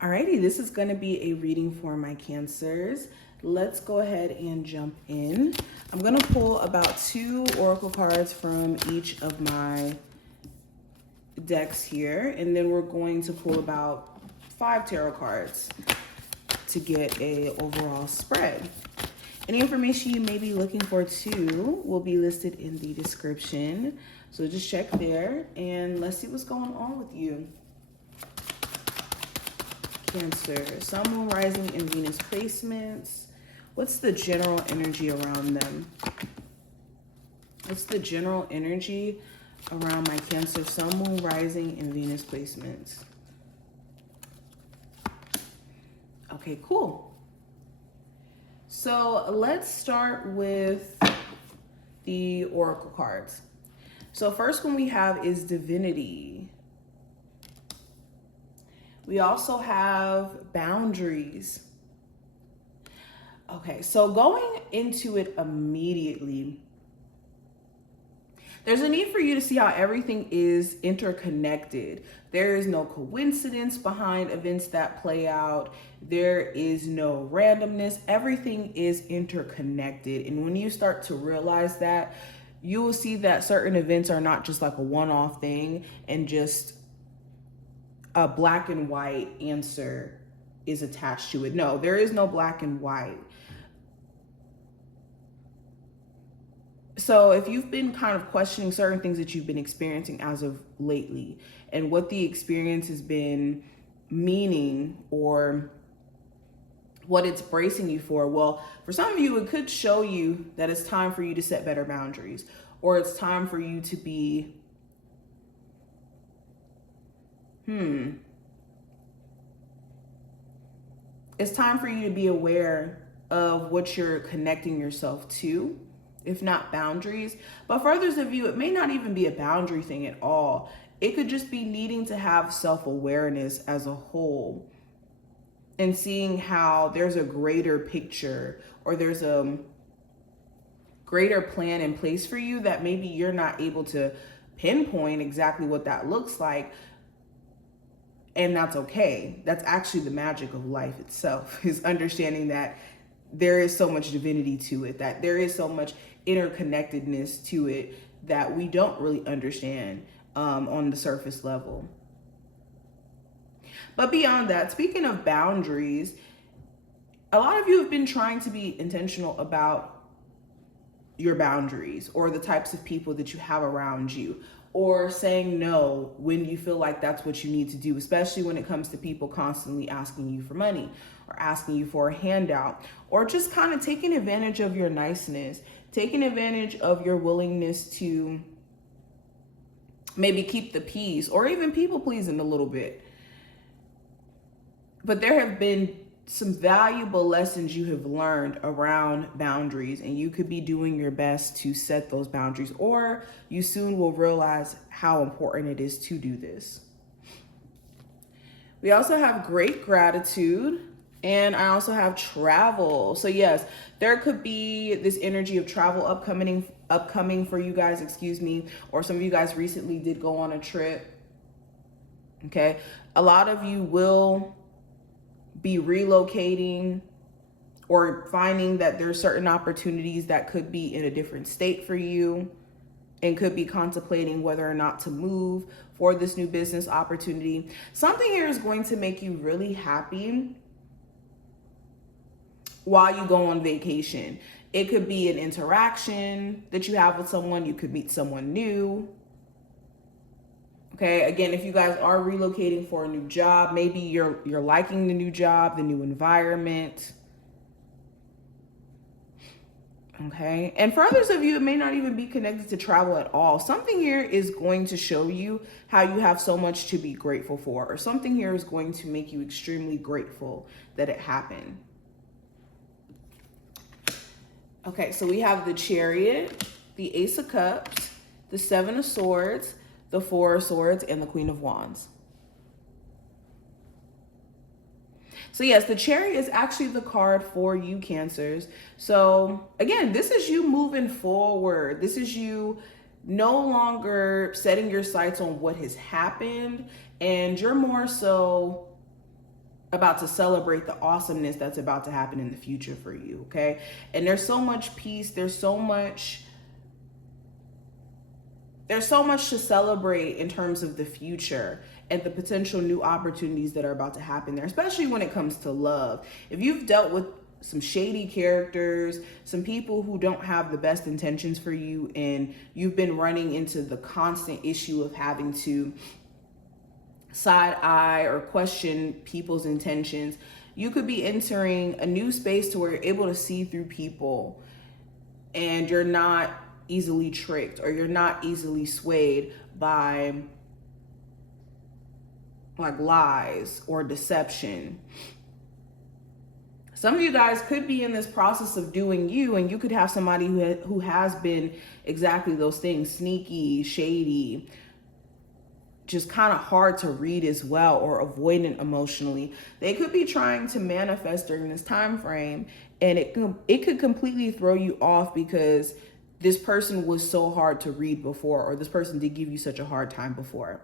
Alrighty, this is going to be a reading for my Cancers. Let's go ahead and jump in. I'm going to pull about 2 oracle cards from each of my decks here, and then we're going to pull about 5 tarot cards to get a overall spread. Any information you may be looking for too will be listed in the description. So just check there and let's see what's going on with you. Cancer, Sun, Moon, Rising, and Venus placements. What's the general energy around them? What's the general energy around my Cancer, Sun, Moon, Rising, and Venus placements? Okay, cool. So let's start with the oracle cards. So first one we have is Divinity. We also have Boundaries. Okay, so going into it immediately, there's a need for you to see how everything is interconnected. There is no coincidence behind events that play out. There is no randomness. Everything is interconnected. And when you start to realize that, you will see that certain events are not just like a one-off thing and just a black and white answer is attached to it. No, there is no black and white. So if you've been kind of questioning certain things that you've been experiencing as of lately and what the experience has been meaning or what it's bracing you for, well, for some of you, it could show you that it's time for you to set better boundaries, or it's time for you to be, it's time for you to be aware of what you're connecting yourself to, if not boundaries. But for others of you, it may not even be a boundary thing at all. It could just be needing to have self-awareness as a whole and seeing how there's a greater picture or there's a greater plan in place for you that maybe you're not able to pinpoint exactly what that looks like. And that's okay. That's actually the magic of life itself, is understanding that there is so much divinity to it, that there is so much interconnectedness to it that we don't really understand on the surface level. But beyond that, speaking of boundaries, a lot of you have been trying to be intentional about your boundaries or the types of people that you have around you, or saying no when you feel like that's what you need to do, especially when it comes to people constantly asking you for money or asking you for a handout, or just kind of taking advantage of your niceness, taking advantage of your willingness to maybe keep the peace or even people pleasing a little bit. But there have been some valuable lessons you have learned around boundaries, and you could be doing your best to set those boundaries, or you soon will realize how important it is to do this. We also have great gratitude, and I also have travel. So yes, there could be this energy of travel upcoming for you guys, or some of you guys recently did go on a trip. Okay, a lot of you will be relocating or finding that there's certain opportunities that could be in a different state for you, and could be contemplating whether or not to move for this new business opportunity. Something here is going to make you really happy while you go on vacation. It could be an interaction that you have with someone. You could meet someone new. Okay, again, if you guys are relocating for a new job, maybe you're liking the new job, the new environment. Okay, and for others of you, it may not even be connected to travel at all. Something here is going to show you how you have so much to be grateful for, or something here is going to make you extremely grateful that it happened. Okay, so we have the Chariot, the Ace of Cups, the Seven of Swords, the Four of Swords, and the Queen of Wands. So yes, the Chariot is actually the card for you, Cancers. So again, this is you moving forward. This is you no longer setting your sights on what has happened, and you're more so about to celebrate the awesomeness that's about to happen in the future for you, okay? And there's so much peace, there's so much to celebrate in terms of the future and the potential new opportunities that are about to happen there, especially when it comes to love. If you've dealt with some shady characters, some people who don't have the best intentions for you, and you've been running into the constant issue of having to side eye or question people's intentions, you could be entering a new space to where you're able to see through people and you're not easily tricked, or you're not easily swayed by like lies or deception. Some of you guys could be in this process of doing you, and you could have somebody who has been exactly those things: sneaky, shady, just kind of hard to read as well, or avoidant emotionally. They could be trying to manifest during this time frame, and it could completely throw you off because this person was so hard to read before, or this person did give you such a hard time before.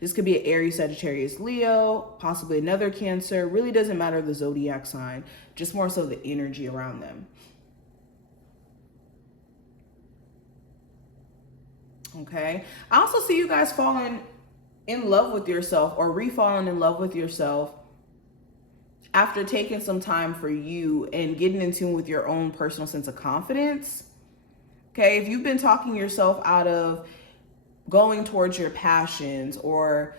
This could be an Aries, Sagittarius, Leo, possibly another Cancer. Really doesn't matter the zodiac sign, just more so the energy around them. Okay. I also see you guys falling in love with yourself, or re-falling in love with yourself after taking some time for you and getting in tune with your own personal sense of confidence. Okay, if you've been talking yourself out of going towards your passions or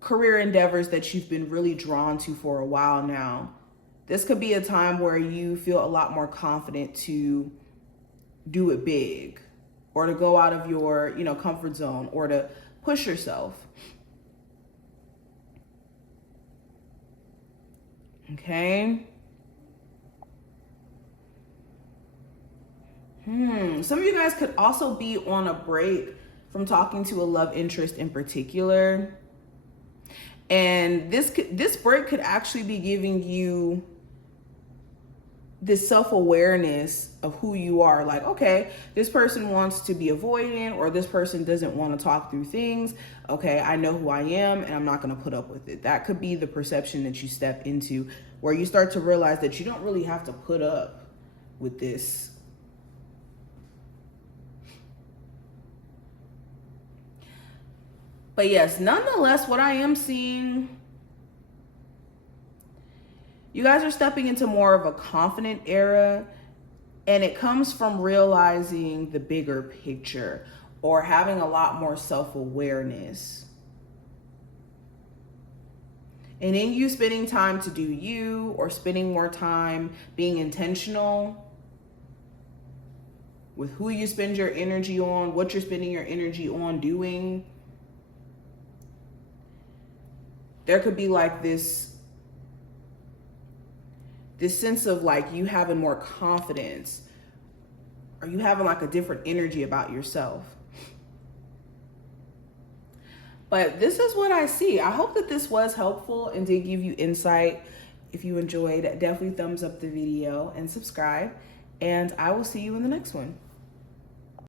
career endeavors that you've been really drawn to for a while now, this could be a time where you feel a lot more confident to do it big, or to go out of your, comfort zone, or to push yourself. Okay. Some of you guys could also be on a break from talking to a love interest in particular. And this break could actually be giving you this self-awareness of who you are. Like, okay, this person wants to be avoidant, or this person doesn't want to talk through things. Okay, I know who I am, and I'm not going to put up with it. That could be the perception that you step into, where you start to realize that you don't really have to put up with this. But yes, nonetheless, what I am seeing, you guys are stepping into more of a confident era, and it comes from realizing the bigger picture, or having a lot more self-awareness. And in you spending time to do you, or spending more time being intentional with who you spend your energy on, what you're spending your energy on doing, there could be like this sense of like you having more confidence, or you having like a different energy about yourself. But this is what I see. I hope that this was helpful and did give you insight. If you enjoyed, definitely thumbs up the video and subscribe. And I will see you in the next one.